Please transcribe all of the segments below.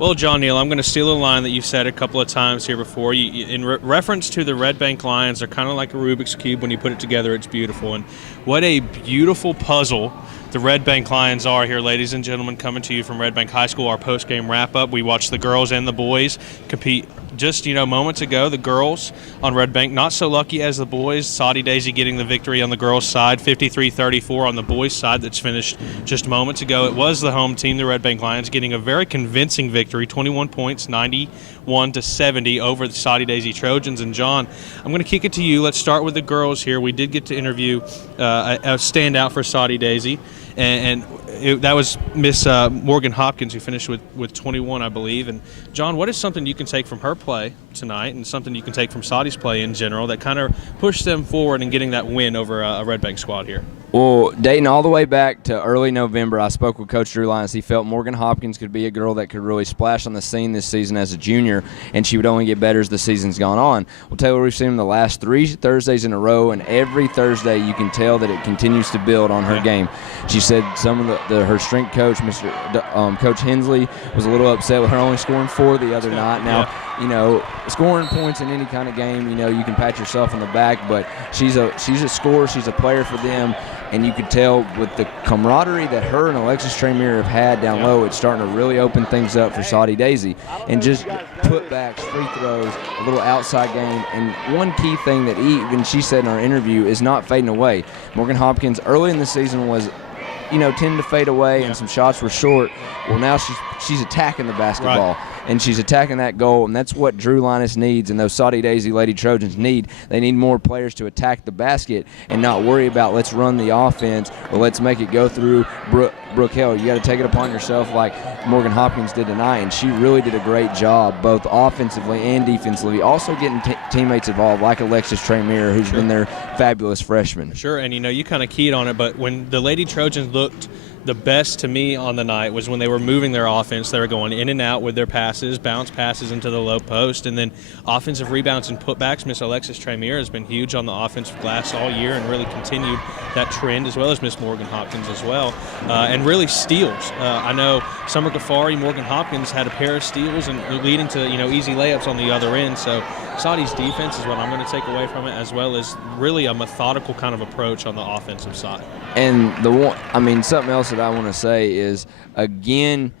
Well, John Neal, I'm going to steal a line that you've said a couple of times here before. In reference to the Red Bank Lions, they're kind of like a Rubik's Cube. When you put it together, it's beautiful. And what a beautiful puzzle the Red Bank Lions are here, ladies and gentlemen, coming to you from Red Bank High School, our post-game wrap-up. We watched the girls and the boys compete just, moments ago. The girls on Red Bank, not so lucky as the boys. Soddy Daisy getting the victory on the girls' side, 53-34 on the boys' side that's finished just moments ago. It was the home team, the Red Bank Lions, getting a very convincing victory, 21 points, 91-70 over the Soddy Daisy Trojans. And, John, I'm going to kick it to you. Let's start with the girls here. We did get to interview a standout for Soddy Daisy, and that was Miss Morgan Hopkins, who finished with 21, I believe. And, John, what is something you can take from her play tonight and something you can take from Soddy's play in general that kind of pushed them forward in getting that win over a Red Bank squad here? Well, dating all the way back to early November, I spoke with Coach Drew Lyons. He felt Morgan Hopkins could be a girl that could really splash on the scene this season as a junior, and she would only get better as the season's gone on. Well, Taylor, we've seen them the last 3 Thursdays in a row, and every Thursday you can tell that it continues to build on her game. She said some of her strength coach, Coach Hensley, was a little upset with her only scoring 4 the other night. Now, scoring points in any kind of game, you can pat yourself on the back, but she's a scorer, she's a player for them. And you could tell with the camaraderie that her and Alexis Tremere have had down low, it's starting to really open things up for Soddy Daisy. And just putbacks, free throws, a little outside game. And one key thing that even she said in our interview is not fading away. Morgan Hopkins early in the season was, tending to fade away, and some shots were short. Well, now she's attacking the basketball. Right. And she's attacking that goal, and that's what Drew Linus needs and those Soddy Daisy Lady Trojans need. They need more players to attack the basket and not worry about let's run the offense or let's make it go through Brooke Hill. You got to take it upon yourself like Morgan Hopkins did tonight, and she really did a great job both offensively and defensively, also getting teammates involved like Alexis Tremere, who's been their fabulous freshman. Sure, and you kind of keyed on it, but when the Lady Trojans looked the best to me on the night was when they were moving their offense. They were going in and out with their passes, bounce passes into the low post, and then offensive rebounds and putbacks. Miss Alexis Tremere has been huge on the offensive glass all year and really continued that trend, as well as Miss Morgan Hopkins as well, and really steals. I know Summer Ghaffari, Morgan Hopkins had a pair of steals and leading to easy layups on the other end. So Soddy's defense is what I'm going to take away from it, as well as really a methodical kind of approach on the offensive side. And something else that I want to say is, again,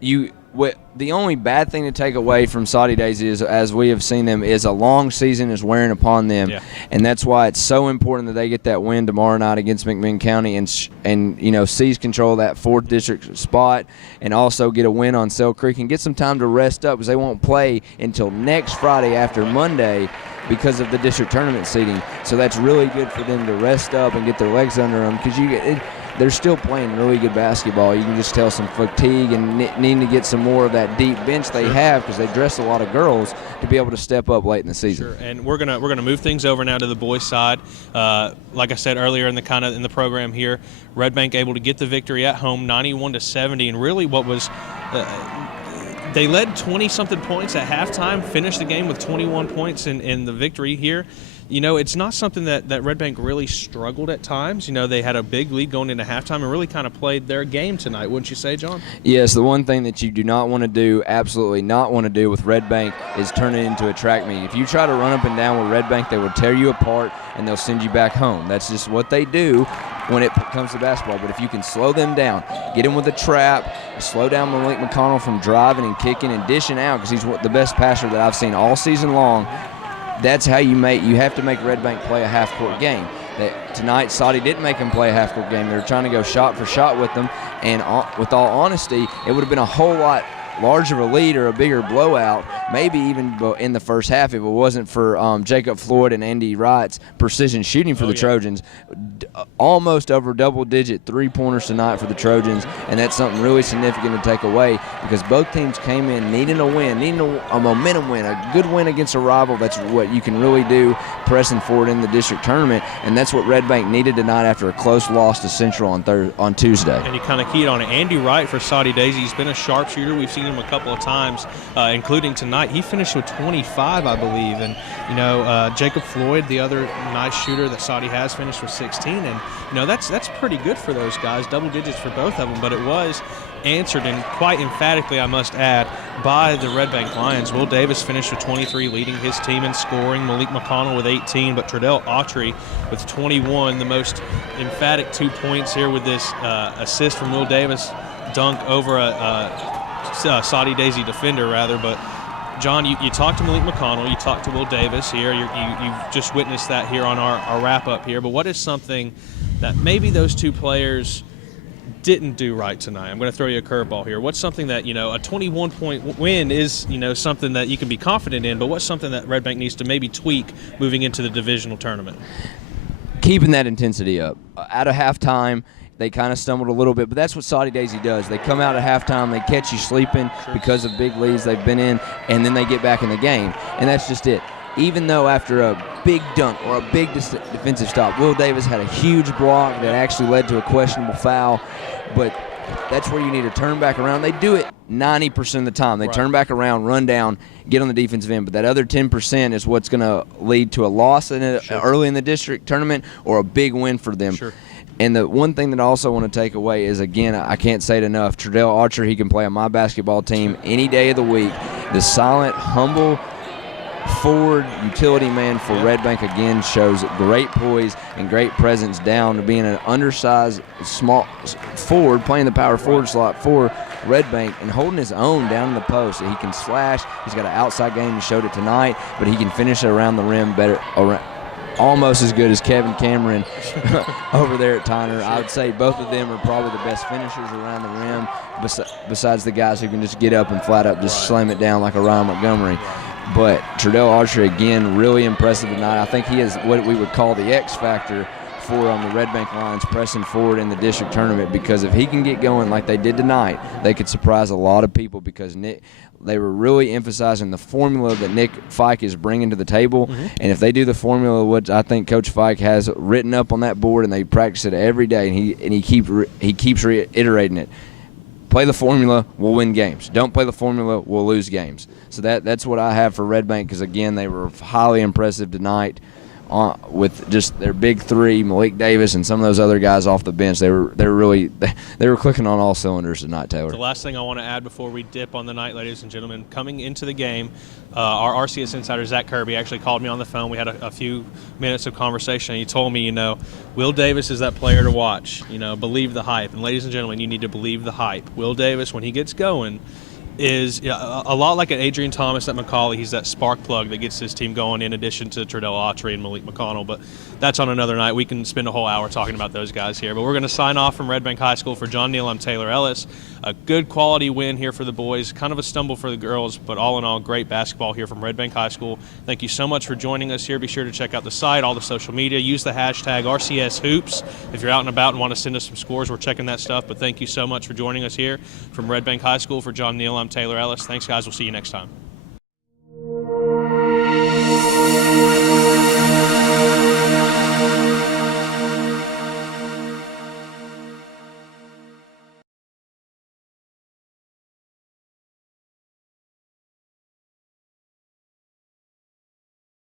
the only bad thing to take away from Soddy Daisy is, as we have seen them, is a long season is wearing upon them, and that's why it's so important that they get that win tomorrow night against McMinn County and seize control of that 4th district spot, and also get a win on Sale Creek and get some time to rest up, because they won't play until next Friday after Monday because of the district tournament seeding. So that's really good for them to rest up and get their legs under them, because they're still playing really good basketball. You can just tell some fatigue and needing to get some more of that deep bench they have, because they dress a lot of girls to be able to step up late in the season. Sure, and we're gonna move things over now to the boys' side. Like I said earlier in the program here, Red Bank able to get the victory at home, 91-70, and really what was. They led 20-something points at halftime, finished the game with 21 points in the victory here. It's not something that Red Bank really struggled at times. They had a big lead going into halftime and really kind of played their game tonight, wouldn't you say, John? Yes, the one thing that you do not want to do, absolutely not want to do with Red Bank, is turn it into a track meet. If you try to run up and down with Red Bank, they will tear you apart and they'll send you back home. That's just what they do when it comes to basketball. But if you can slow them down, get him with a trap, slow down Malik McConnell from driving and kicking and dishing out, because he's the best passer that I've seen all season long, that's how you have to make Red Bank play a half-court game. Tonight, Soddy didn't make him play a half-court game. They were trying to go shot for shot with them, and with all honesty, it would have been a whole lot larger of a lead or a bigger blowout, maybe even in the first half, if it wasn't for Jacob Floyd and Andy Wright's precision shooting for the Trojans. Almost over double-digit three-pointers tonight for the Trojans, and that's something really significant to take away, because both teams came in needing a win, needing a momentum win, a good win against a rival. That's what you can really do pressing forward in the district tournament, and that's what Red Bank needed tonight after a close loss to Central on Tuesday. And you kind of keyed on it. Andy Wright for Soddy Daisy, he's been a sharpshooter. We've seen him a couple of times, including tonight. He finished with 25, I believe. And, Jacob Floyd, the other nice shooter that Soddy has, finished with 16. And, that's pretty good for those guys, double digits for both of them. But it was answered, and quite emphatically, I must add, by the Red Bank Lions. Will Davis finished with 23, leading his team in scoring. Malik McConnell with 18, but Tredell Autry with 21. The most emphatic 2 points here with this assist from Will Davis, dunk over a Soddy Daisy defender, rather. But John, you talked to Malik McConnell, you talked to Will Davis here. You've just witnessed that here on our wrap-up here. But what is something that maybe those two players didn't do right tonight? I'm going to throw you a curveball here. What's something that, a 21-point win is, something that you can be confident in, but what's something that Red Bank needs to maybe tweak moving into the divisional tournament? Keeping that intensity up. Out of halftime, they kind of stumbled a little bit, but that's what Soddy Daisy does. They come out at halftime, they catch you sleeping because of big leads they've been in, and then they get back in the game, and that's just it. Even though after a big dunk or a big defensive stop, Will Davis had a huge block that actually led to a questionable foul, but that's where you need to turn back around. They do it 90% of the time. They turn back around, run down, get on the defensive end, but that other 10% is what's going to lead to a loss early in the district tournament or a big win for them. And the one thing that I also want to take away is, again, I can't say it enough, Tredell Archer, he can play on my basketball team any day of the week. The silent, humble forward utility man for Red Bank, again, shows great poise and great presence down to being an undersized small forward, playing the power forward slot for Red Bank and holding his own down in the post. He can slash. He's got an outside game. He showed it tonight, but he can finish it around the rim better, almost as good as Kevin Cameron over there at Tyner. I would say both of them are probably the best finishers around the rim, besides the guys who can just get up and flat up just slam it down like a Ryan Montgomery. But Tredell Archer, again, really impressive tonight. I think he is what we would call the X factor for the Red Bank Lions pressing forward in the district tournament, because if he can get going like they did tonight, they could surprise a lot of people, because they were really emphasizing the formula that Nick Fike is bringing to the table. And if they do the formula, which I think Coach Fike has written up on that board, and they practice it every day, and he keeps reiterating it. Play the formula, we'll win games. Don't play the formula, we'll lose games. So that's what I have for Red Bank, because, again, they were highly impressive tonight with just their big three, Malik Davis and some of those other guys off the bench. They were clicking on all cylinders tonight, Taylor. The last thing I want to add before we dip on the night, ladies and gentlemen, coming into the game, our RCS insider, Zach Kirby, actually called me on the phone. We had a few minutes of conversation, and he told me, Will Davis is that player to watch. Believe the hype. And, ladies and gentlemen, you need to believe the hype. Will Davis, when he gets going, is a lot like an Adrian Thomas at McCallie. He's that spark plug that gets his team going, in addition to Tredell Autry and Malik McConnell. But that's on another night. We can spend a whole hour talking about those guys here. But we're going to sign off from Red Bank High School. For John Neal, I'm Taylor Ellis. A good quality win here for the boys. Kind of a stumble for the girls, but all in all, great basketball here from Red Bank High School. Thank you so much for joining us here. Be sure to check out the site, all the social media. Use the hashtag RCS Hoops. If you're out and about and want to send us some scores, we're checking that stuff. But thank you so much for joining us here from Red Bank High School. For John Neal, I'm Taylor Ellis. Thanks, guys. We'll see you next time.